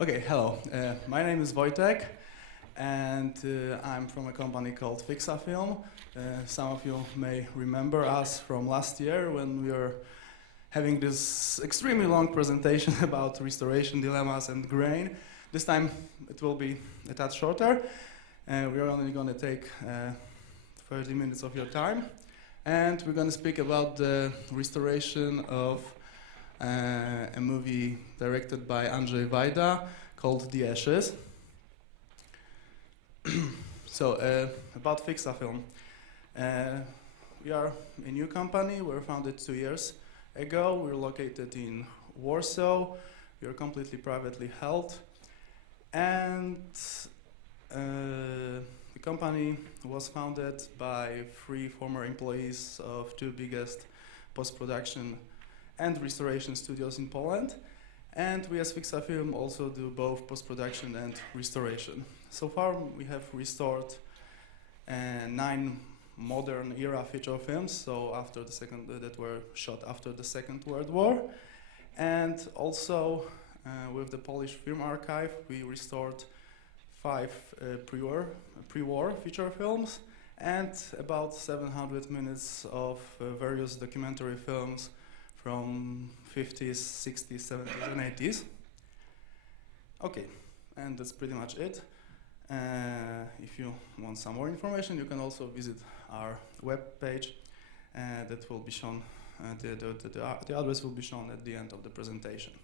Okay, hello. My name is Wojtek, and I'm from a company called Fixafilm. Some of you may remember us from last year when we were having this extremely long presentation about restoration dilemmas and grain. This time it will be a touch shorter. We are only going to take 30 minutes of your time, and we're going to speak about the restoration of a movie directed by Andrzej Wajda called The Ashes. So, about Fixafilm. We are a new company. We were founded 2 years ago. We're located in Warsaw. We are completely privately held. And the company was founded by 3 former employees of 2 biggest post-production and restoration studios in Poland. And we as Fixafilm also do both post-production and restoration. So far we have restored 9 modern era feature films, so after the that were shot after the Second World War. And also with the Polish Film Archive we restored 5 pre-war feature films and about 700 minutes of various documentary films from 50s, 60s, 70s, and 80s. Okay, and that's pretty much it. If you want some more information, you can also visit our web page that will be shown, the address will be shown at the end of the presentation.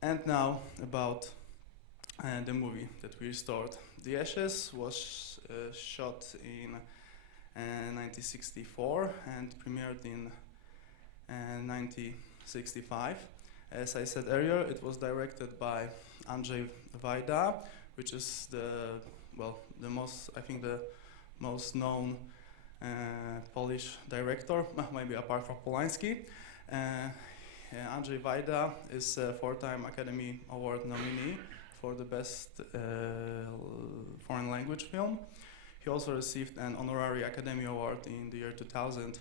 And now about the movie that we restored. The Ashes was shot in 1964 and premiered in 1965. As I said earlier, it was directed by Andrzej Wajda, which is the most known Polish director, maybe apart from Polanski. Andrzej Wajda is a 4-time Academy Award nominee for the best foreign language film. He also received an honorary Academy Award in the year 2000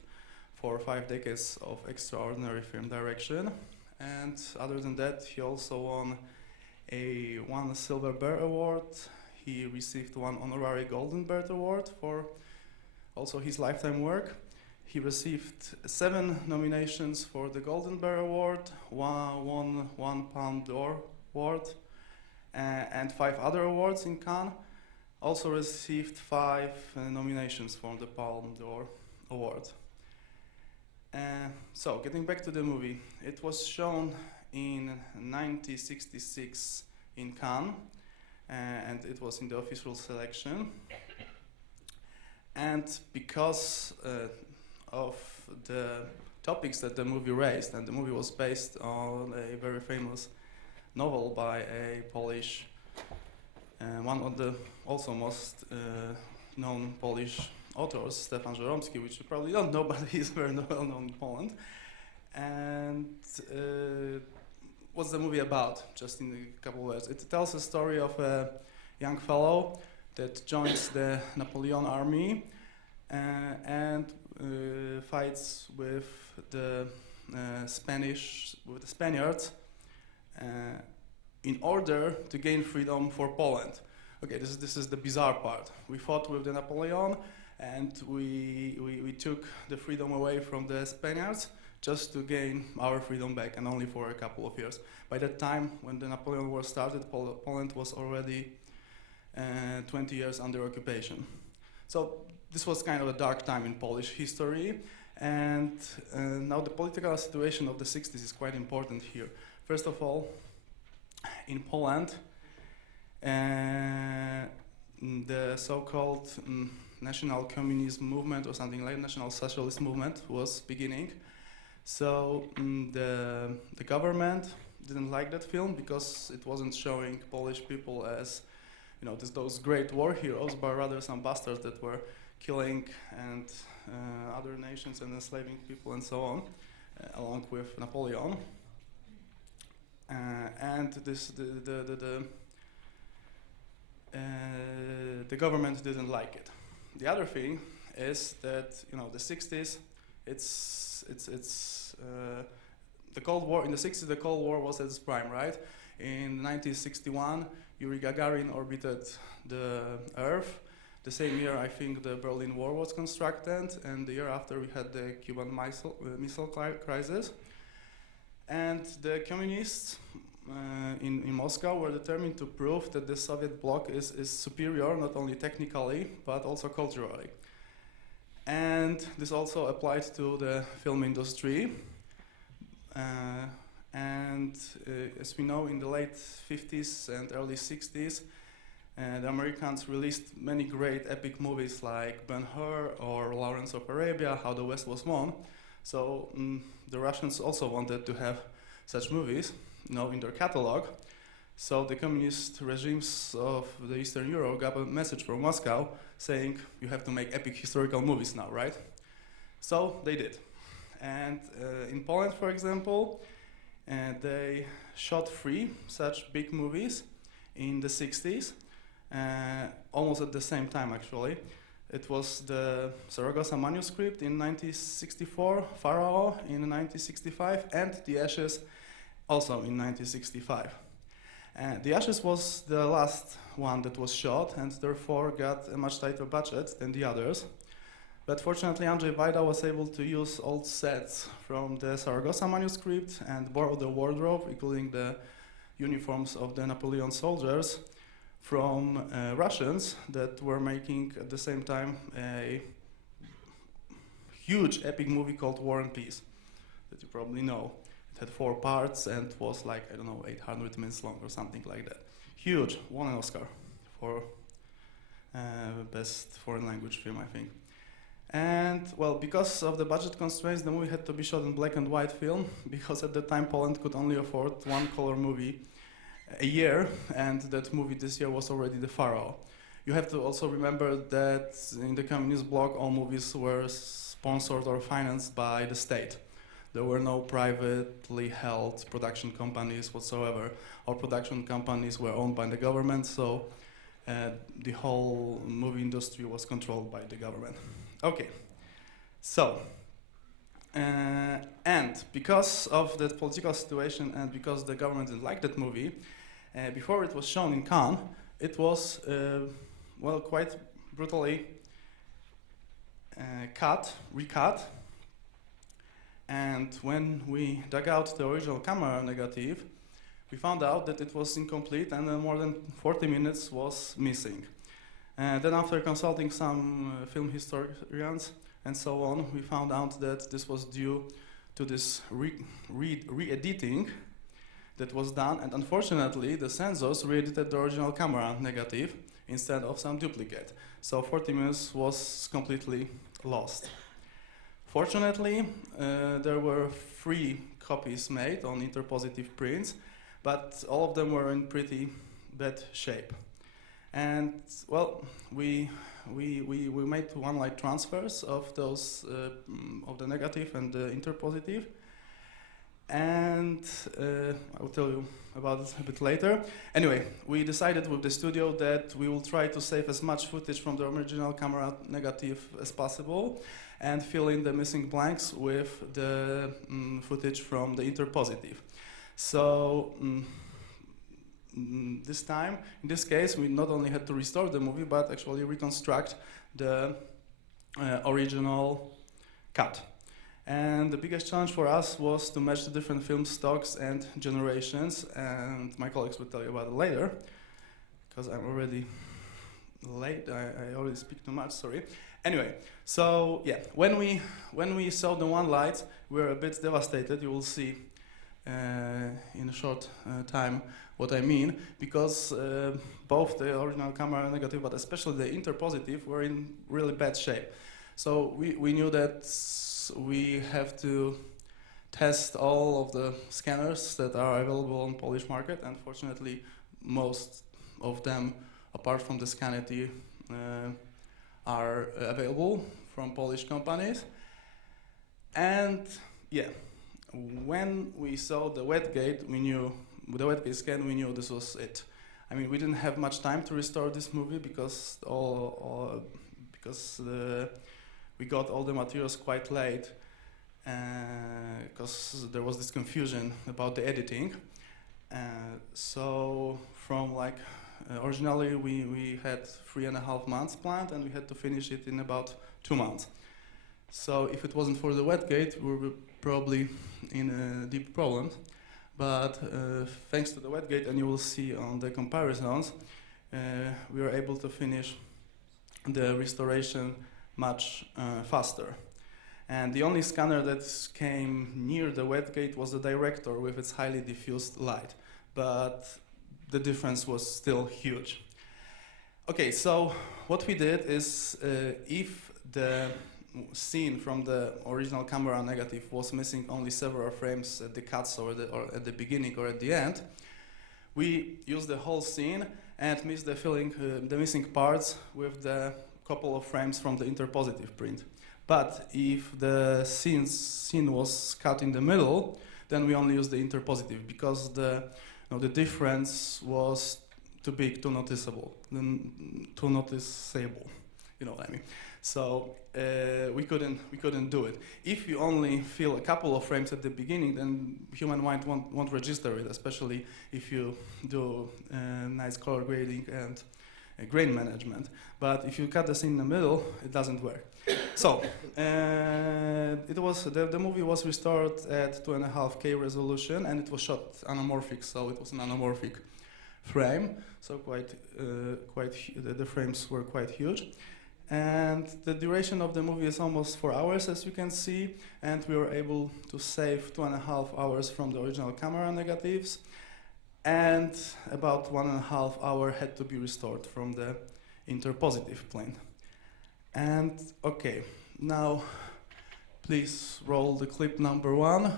for 5 decades of extraordinary film direction. And other than that, he also won 1 Silver Bear Award. He received 1 honorary Golden Bird Award for also his lifetime work. He received 7 nominations for the Golden Bear Award, won 1 Palme d'Or Award, and 5 other awards in Cannes. Also received 5 nominations for the Palme d'Or Award. So, getting back to the movie, it was shown in 1966 in Cannes, and it was in the official selection. And because of the topics that the movie raised, and the movie was based on a very famous novel by a Polish, one of the also most known Polish authors, Stefan Żeromski, which you probably don't know, but he's very well known in Poland. And what's the movie about? Just in a couple of words. It tells a story of a young fellow that joins the Napoleon army and fights with the Spaniards in order to gain freedom for Poland. Okay, this is the bizarre part. We fought with the Napoleon, and we took the freedom away from the Spaniards just to gain our freedom back, and only for a couple of years. By that time, when the Napoleon War started, Poland was already 20 years under occupation. So this was kind of a dark time in Polish history, and now the political situation of the 60s is quite important here. First of all, in Poland, the so-called national communism movement, or something like national socialist movement, was beginning. So the government didn't like that film because it wasn't showing Polish people as, those great war heroes, but rather some bastards that were killing and other nations and enslaving people and so on, along with Napoleon. And the government didn't like it. The other thing is that the 60s, it's the Cold War. In the 60s, the Cold War was at its prime, right? In 1961, Yuri Gagarin orbited the Earth. The same year, I think, the Berlin Wall was constructed, and the year after, we had the Cuban missile crisis. And the communists in Moscow were determined to prove that the Soviet bloc is superior, not only technically, but also culturally. And this also applied to the film industry. As we know, in the late 50s and early 60s, the Americans released many great epic movies like Ben-Hur or Lawrence of Arabia, How the West Was Won. So the Russians also wanted to have such movies, in their catalog. So the communist regimes of the Eastern Europe got a message from Moscow saying, you have to make epic historical movies now, right? So they did. And in Poland, for example, they shot 3 such big movies in the 60s, almost at the same time, actually. It was the Zaragoza manuscript in 1964, Pharaoh in 1965, and The Ashes also in 1965. The Ashes was the last one that was shot, and therefore got a much tighter budget than the others. But fortunately, Andrzej Wajda was able to use old sets from the Zaragoza manuscript and borrow the wardrobe, including the uniforms of the Napoleon soldiers, from Russians that were making at the same time a huge epic movie called War and Peace, that you probably know. It had 4 parts and was like, I don't know, 800 minutes long or something like that. Huge, won an Oscar for best foreign language film, I think. And well, because of the budget constraints, the movie had to be shot in black and white film, because at the time Poland could only afford 1 color movie a year, and that movie this year was already The Pharaoh. You have to also remember that in the communist bloc, all movies were sponsored or financed by the state. There were no privately held production companies whatsoever. All production companies were owned by the government, so the whole movie industry was controlled by the government. Okay, so, and because of the political situation and because the government didn't like that movie, before it was shown in Cannes, it was, well, quite brutally recut. And when we dug out the original camera negative, we found out that it was incomplete and more than 40 minutes was missing. Then after consulting some film historians and so on, we found out that this was due to this re-editing that was done, and unfortunately the censors re-edited the original camera negative instead of some duplicate. So 40 minutes was completely lost. Fortunately, there were 3 copies made on interpositive prints, but all of them were in pretty bad shape. And well, we made one-light transfers of those of the negative and the interpositive, and I will tell you about it a bit later. Anyway, we decided with the studio that we will try to save as much footage from the original camera negative as possible and fill in the missing blanks with the footage from the interpositive. So this time, in this case, we not only had to restore the movie, but actually reconstruct the original cut. And the biggest challenge for us was to match the different film stocks and generations, and my colleagues will tell you about it later, because I'm already late, I already speak too much, sorry. Anyway, so yeah, when we saw the one light, we were a bit devastated. You will see in a short time what I mean, because both the original camera negative, but especially the interpositive, were in really bad shape. So we knew that we have to test all of the scanners that are available on Polish market, and fortunately most of them, apart from the Scanity, are available from Polish companies. And yeah, when we saw the wetgate, we knew, with the wetgate scan, we knew this was it. I mean, we didn't have much time to restore this movie because we got all the materials quite late, because there was this confusion about the editing. So from like originally we had 3.5 months planned, and we had to finish it in about 2 months. So if it wasn't for the wetgate, we were probably in deep problems. But thanks to the wetgate, and you will see on the comparisons, we were able to finish the restoration much faster. And the only scanner that came near the wetgate was the director with its highly diffused light. But the difference was still huge. Okay, so what we did is if the scene from the original camera negative was missing only several frames at the cuts or at the beginning or at the end, we used the whole scene and missed the missing parts with the couple of frames from the interpositive print. But if the scene was cut in the middle, then we only used the interpositive because the difference was too big, too noticeable. You know what I mean? So we couldn't do it. If you only fill a couple of frames at the beginning, then human mind won't register it, especially if you do nice color grading and grain management. But if you cut the scene in the middle, it doesn't work. So the movie was restored at 2.5K resolution, and it was shot anamorphic, so it was an anamorphic frame. So the frames were quite huge. And the duration of the movie is almost 4 hours, as you can see, and we were able to save 2.5 hours from the original camera negatives, and about 1.5 hour had to be restored from the interpositive plane. And okay, now please roll the clip number 1,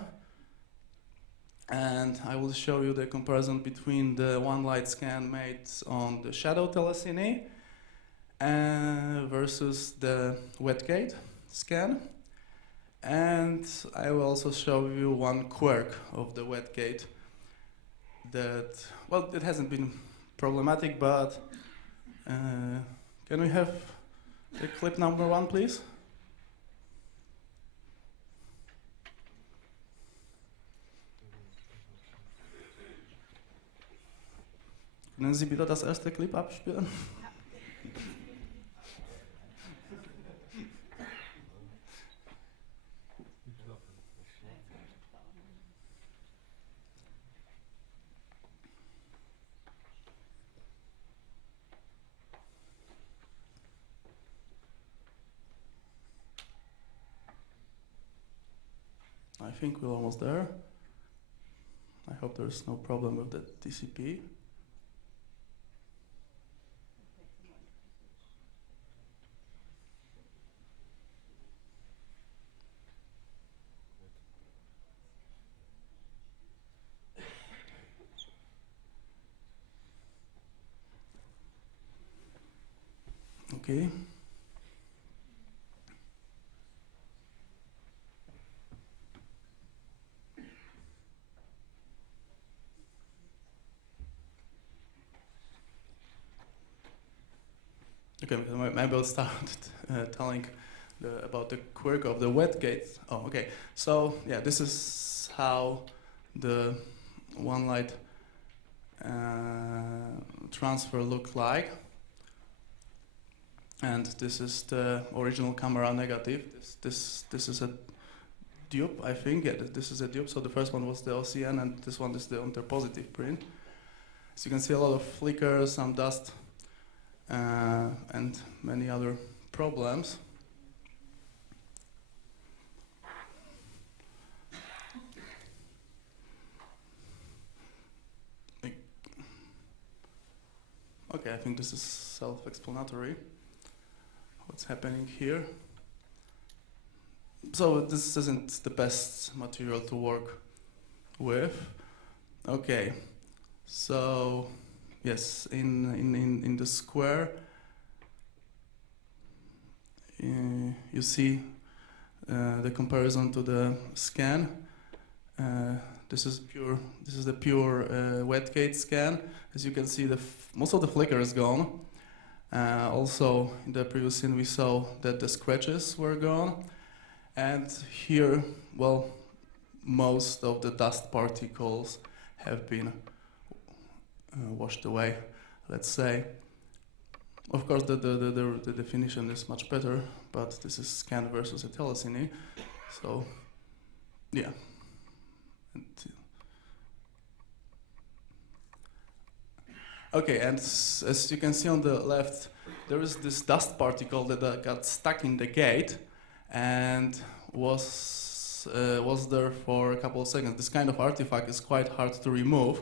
and I will show you the comparison between the one light scan made on the shadow telecine versus the wetgate scan. And I will also show you one quirk of the wetgate that, well, it hasn't been problematic, but can we have the clip number 1, please? Können Sie bitte das erste Clip abspielen? I think we're almost there. I hope there's no problem with the TCP. Okay. Okay, maybe I'll start telling about the quirk of the wetgate. Oh, okay. So yeah, this is how the one light transfer looked like, and this is the original camera negative. This is a dupe, I think. Yeah, this is a dupe. So the first one was the OCN, and this one is the interpositive print. So you can see a lot of flickers, some dust, and many other problems. Okay, I think this is self-explanatory, what's happening here. So this isn't the best material to work with. Okay, so yes, in the square, you see the comparison to the scan. This is the pure wetgate scan. As you can see, most of the flicker is gone. Also, in the previous scene, we saw that the scratches were gone, and here, well, most of the dust particles have been washed away, let's say. Of course, the definition is much better, but this is scan versus a telecine, so yeah. Okay, and as you can see on the left, there is this dust particle that got stuck in the gate and was there for a couple of seconds. This kind of artifact is quite hard to remove,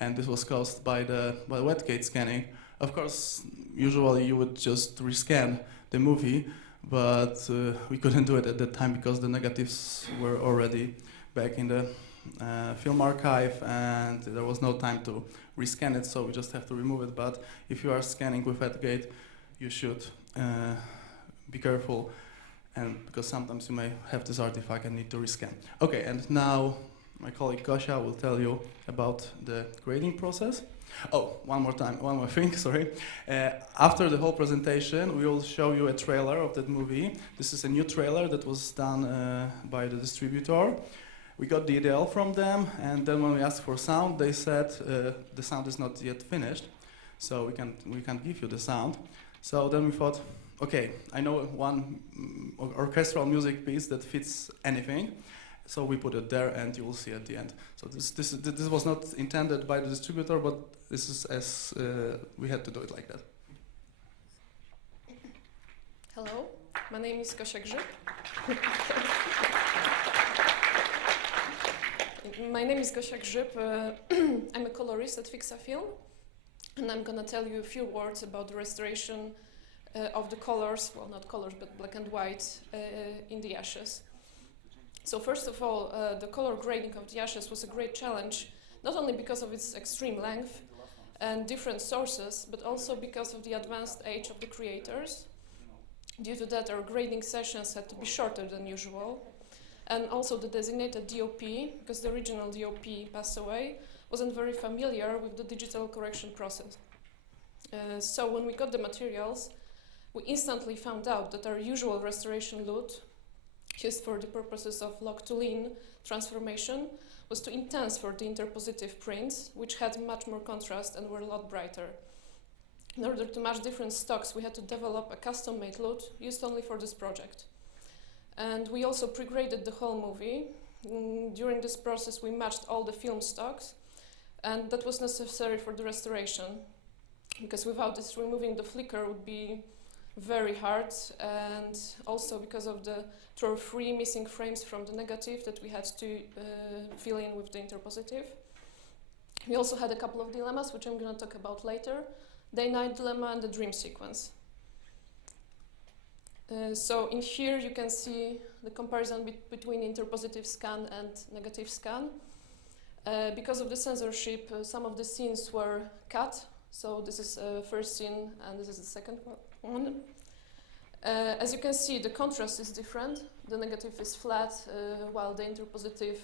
and this was caused by wet gate scanning. Of course, usually you would just rescan the movie, but we couldn't do it at that time because the negatives were already back in the film archive, and there was no time to rescan it, so we just have to remove it. But if you are scanning with wet gate, you should be careful, and because sometimes you may have this artifact and need to rescan. Okay, and now my colleague Gosia will tell you about the grading process. Oh, one more thing, sorry. After the whole presentation, we will show you a trailer of that movie. This is a new trailer that was done by the distributor. We got the DL from them, and then when we asked for sound, they said the sound is not yet finished, so we can't give you the sound. So then we thought, okay, I know one orchestral music piece that fits anything, so we put it there, and you will see at the end. So this was not intended by the distributor, but this is as we had to do it like that. Hello, my name is Gosia Gryzb. My name is Gosia Gryzb. I'm a colorist at Fixafilm, and I'm going to tell you a few words about the restoration of the colors, well, not colors, but black and white in the ashes. So first of all, the color grading of the ashes was a great challenge, not only because of its extreme length and different sources, but also because of the advanced age of the creators. Due to that, our grading sessions had to be shorter than usual. And also the designated DOP, because the original DOP passed away, wasn't very familiar with the digital correction process. So when we got the materials, we instantly found out that our usual restoration LUT, used for the purposes of log-to-lean transformation, was too intense for the interpositive prints, which had much more contrast and were a lot brighter. In order to match different stocks, we had to develop a custom-made LUT used only for this project. And we also pre-graded the whole movie. During this process, we matched all the film stocks, and that was necessary for the restoration, because without this, removing the flicker would be very hard, and also because of the 2 or 3 missing frames from the negative that we had to fill in with the interpositive. We also had a couple of dilemmas, which I'm going to talk about later: day-night dilemma and the dream sequence. So in here you can see the comparison between interpositive scan and negative scan. Because of the censorship, some of the scenes were cut. So this is the first scene and this is the second one. As you can see, the contrast is different. The negative is flat, while the interpositive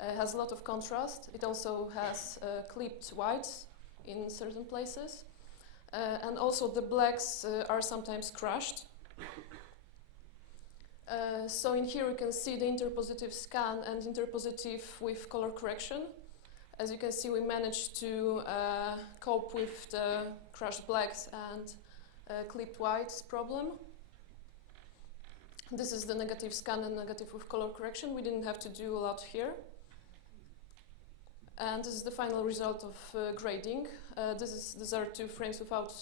has a lot of contrast. It also has clipped whites in certain places. And also the blacks are sometimes crushed. So in here you can see the interpositive scan and interpositive with color correction. As you can see, we managed to cope with the crushed blacks and clipped whites problem. This is the negative scan and negative with color correction. We didn't have to do a lot here. And this is the final result of grading. These are 2 frames without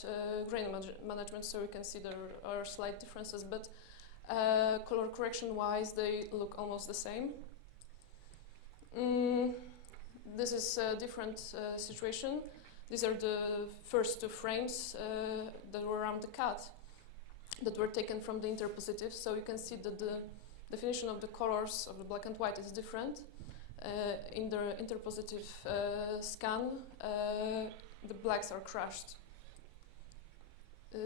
grain management, so you can see there are slight differences, but color correction wise they look almost the same. This is a different situation. These are the first 2 frames that were around the cut that were taken from the interpositive, so you can see that the definition of the colors of the black and white is different. In the interpositive scan, the blacks are crushed.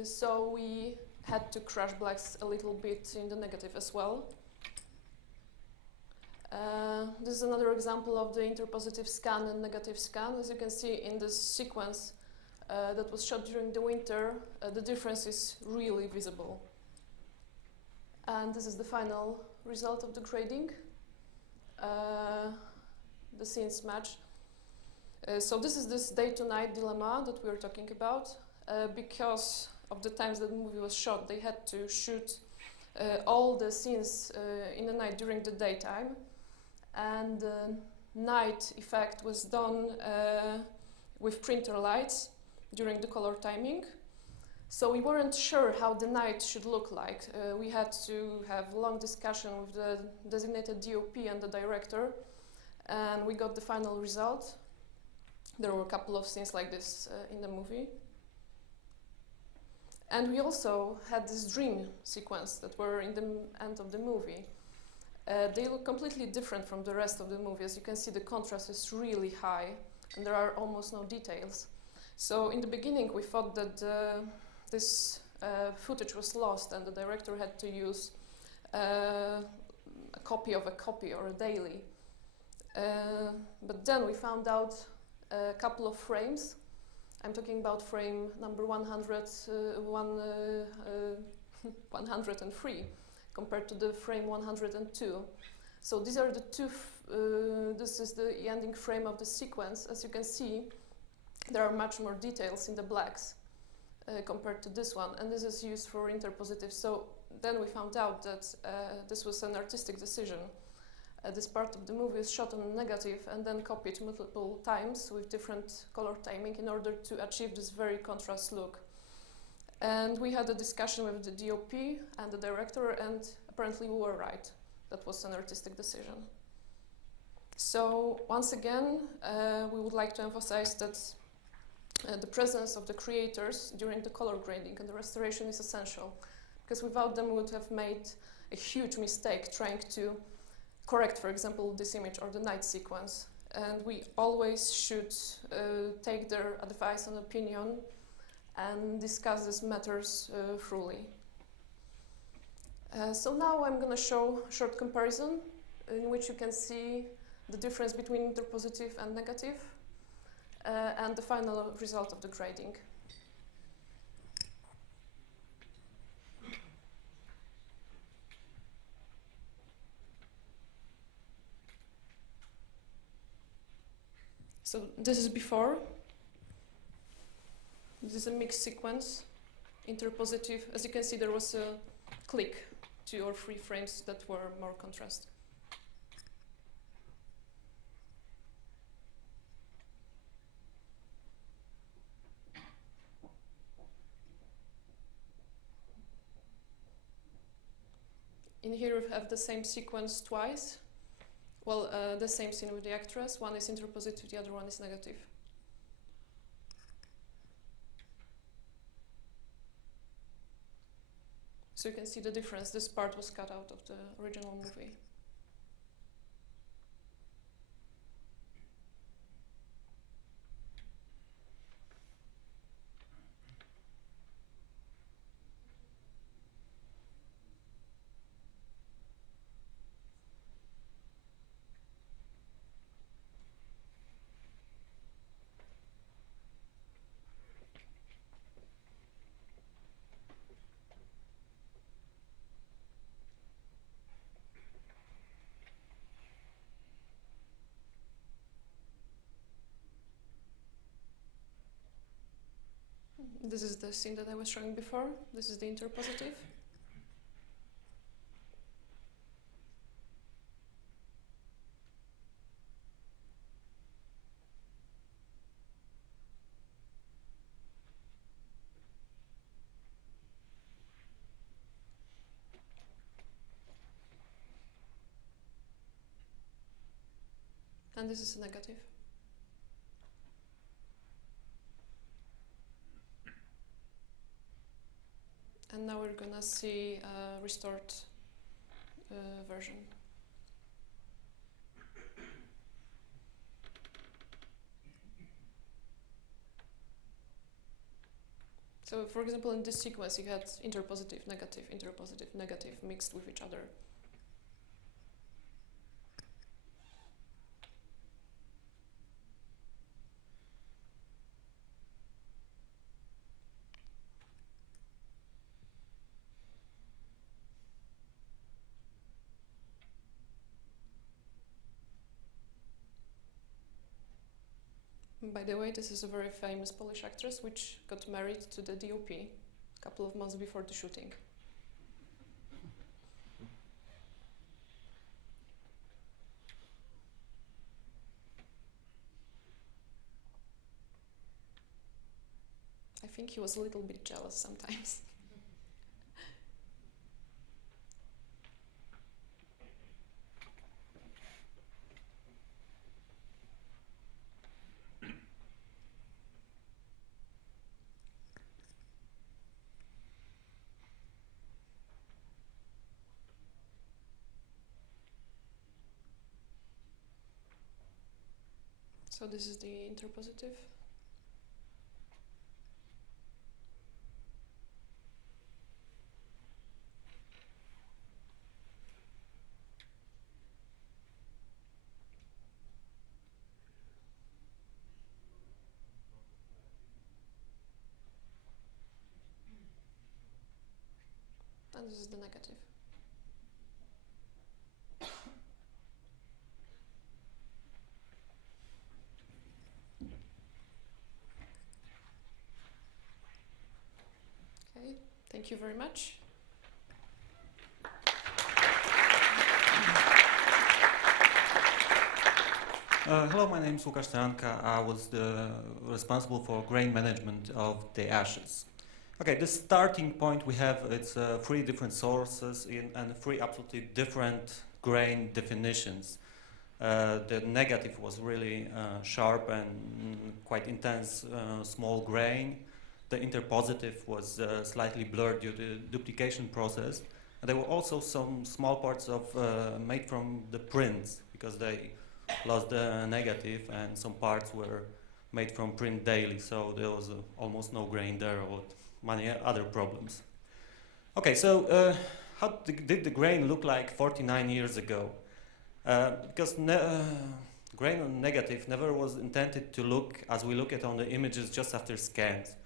So we had to crush blacks a little bit in the negative as well. This is another example of the interpositive scan and negative scan. As you can see in this sequence that was shot during the winter, the difference is really visible. And this is the final result of the grading. The scenes match. So this is this day-to-night dilemma that we were talking about. Because of the times that the movie was shot, they had to shoot all the scenes in the night during the daytime, and the night effect was done with printer lights during the color timing. So we weren't sure how the night should look like. We had to have a long discussion with the designated DOP and the director, and we got the final result. There were a couple of scenes like this in the movie. And we also had this dream sequence that were in the end of the movie. They look completely different from the rest of the movie. As you can see, the contrast is really high, and there are almost no details. So in the beginning, we thought that this footage was lost, and the director had to use a copy of a copy or a daily. But then we found out a couple of frames. I'm talking about frame number 103 compared to the frame 102. So these are the two, this is the ending frame of the sequence. As you can see, there are much more details in the blacks compared to this one, and this is used for interpositive. So then we found out that this was an artistic decision. This part of the movie is shot on a negative and then copied multiple times with different color timing in order to achieve this very contrast look. And we had a discussion with the DOP and the director, and apparently we were right. That was an artistic decision. So once again, we would like to emphasize that the presence of the creators during the color grading and the restoration is essential, because without them we would have made a huge mistake trying to correct, for example, this image or the night sequence. And we always should take their advice and opinion and discuss these matters thoroughly. So now I'm going to show a short comparison in which you can see the difference between interpositive and negative and the final result of the grading. So this is before. This is a mixed sequence, interpositive. As you can see, there was a click, 2 or 3 frames that were more contrast. In here we have the same sequence twice. Well, the same scene with the actress. One is interpositive, the other one is negative. So you can see the difference. This part was cut out of the original movie. This is the scene that I was showing before. This is the interpositive. And this is a negative. And now we're gonna see a restored version. So, for example, in this sequence, you had interpositive, negative mixed with each other. By the way, this is a very famous Polish actress which got married to the DOP a couple of months before the shooting. I think he was a little bit jealous sometimes. So this is the interpositive. And this is the negative. Okay, thank you very much. Hello, my name is Lukasz. I was responsible for grain management of the ashes. Okay, the starting point we have, it's three different sources and three absolutely different grain definitions. The negative was really sharp and quite intense small grain. The interpositive was slightly blurred due to the duplication process. And there were also some small parts of made from the prints because they lost the negative, and some parts were made from print daily, so there was almost no grain there or many other problems. Okay, so how did the grain look like 49 years ago? Because grain on negative never was intended to look as we look at on the images just after scans.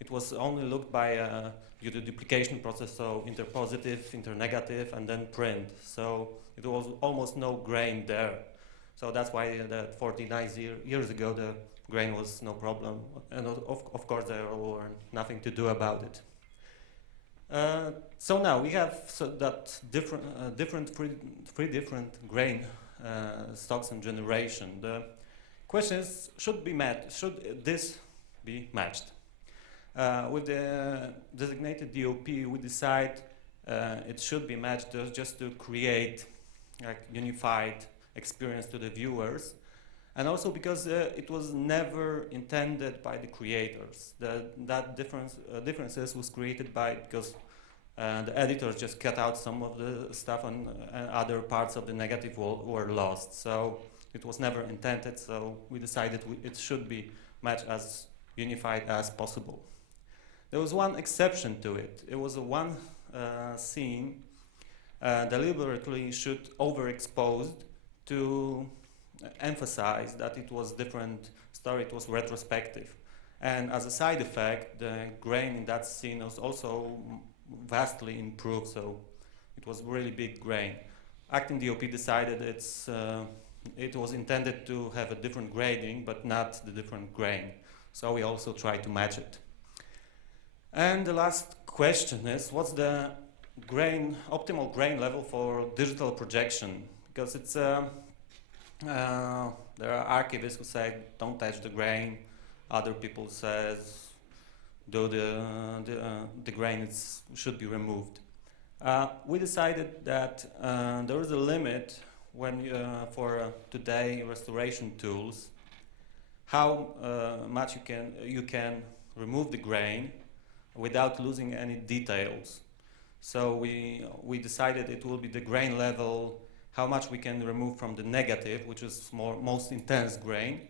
It was only looked by due to duplication process, so interpositive, internegative, and then print. So it was almost no grain there. So that's why that 49 years ago the grain was no problem, and of course there were nothing to do about it. So now we have that three different grain stocks and generation. The question is, should this be matched? With the designated DOP, we decide it should be matched just to create like unified experience to the viewers, and also because it was never intended by the creators. That differences was created because the editors just cut out some of the stuff, and other parts of the negative were lost. So it was never intended. So we decided it should be matched as unified as possible. There was one exception to it. It was one scene deliberately shoot overexposed to emphasize that it was different story, it was retrospective. And as a side effect, the grain in that scene was also vastly improved, so it was really big grain. Acting DOP decided it was intended to have a different grading, but not the different grain. So we also tried to match it. And the last question is, what's the optimal grain level for digital projection? Because it's there are archivists who say don't touch the grain. Other people says do the grain should be removed. We decided that there is a limit when for today restoration tools how much you can remove the grain without losing any details. So we decided it will be the grain level, how much we can remove from the negative, which is most intense grain,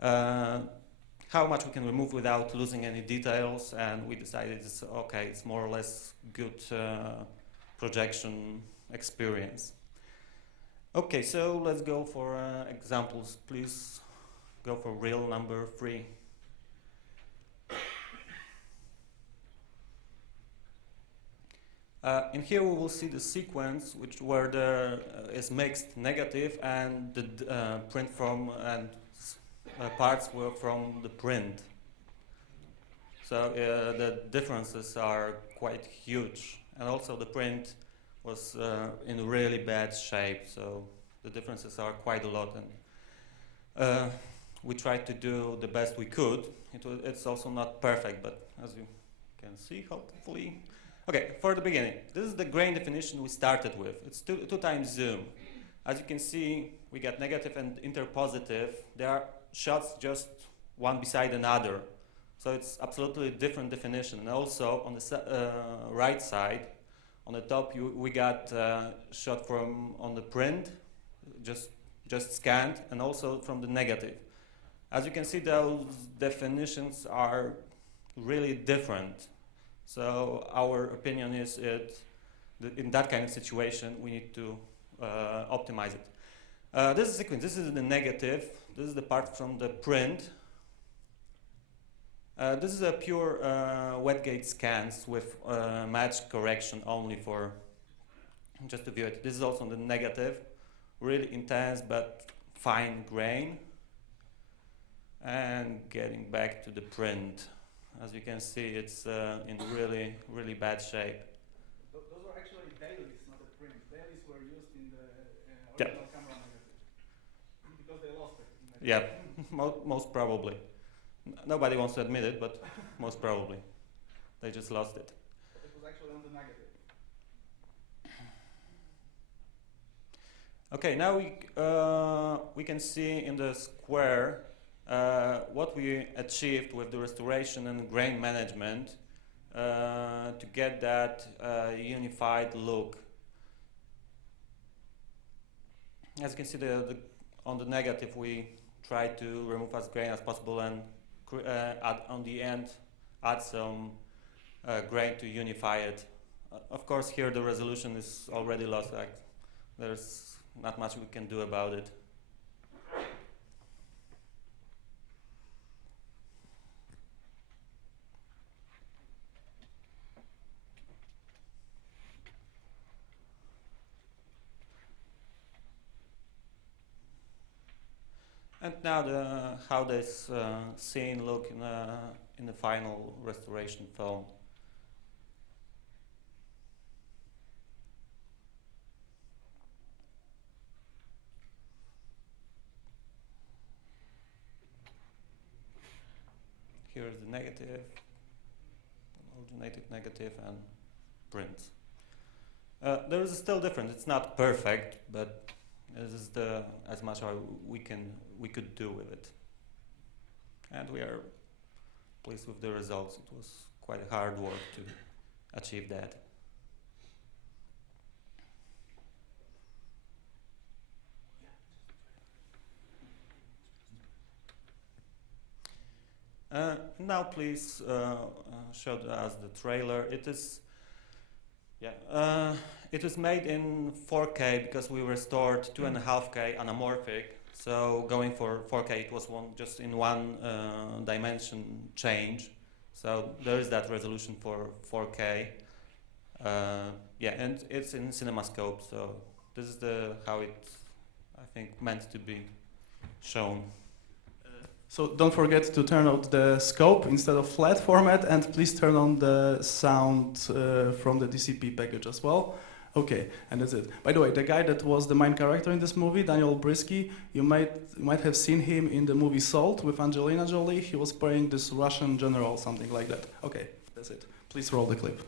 how much we can remove without losing any details, and we decided it's more or less good projection experience. Okay, so let's go for examples. Please go for reel number 3. In here we will see the sequence where there is mixed negative and the print from and parts were from the print. So the differences are quite huge, and also the print was in really bad shape. So the differences are quite a lot, and we tried to do the best we could. It's also not perfect, but as you can see, hopefully. Okay, for the beginning, this is the grain definition we started with. It's two times zoom. As you can see, we got negative and interpositive. There are shots just one beside another. So it's absolutely different definition. And also on the right side, on the top, we got shot from on the print, just scanned, and also from the negative. As you can see, those definitions are really different. So our opinion is in that kind of situation, we need to optimize it. This is a sequence. This is the negative. This is the part from the print. This is a pure wet gate scans with match correction only for just to view it. This is also the negative, really intense but fine grain. And getting back to the print, as you can see, it's in really, really bad shape. Those are actually dailies, not a print. Dailies were used in the original camera negative because they lost it. Yeah, most probably. Nobody wants to admit it, but most probably. They just lost it. It was actually on the negative. Okay, now we can see in the square what we achieved with the restoration and grain management to get that unified look. As you can see, on the negative, we try to remove as grain as possible and on the end add some grain to unify it. Of course, here the resolution is already lost. Like, there's not much we can do about it. And now how this scene look in the final restoration film. Here is the negative, alternated negative, and print. There is still difference. It's not perfect, but this is as much as we could do with it, and we are pleased with the results. It was quite hard work to achieve that. Now please show us the trailer. It is made in 4K because we restored 2.5K anamorphic. So going for 4K, it was just in one dimension change. So there is that resolution for 4K. And it's in CinemaScope. So this is how it, I think, meant to be shown. So don't forget to turn out the scope instead of flat format, and please turn on the sound from the DCP package as well. Okay, and that's it. By the way, the guy that was the main character in this movie, Daniel Brysky, you might have seen him in the movie Salt with Angelina Jolie. He was playing this Russian general, something like that. Okay, that's it. Please roll the clip.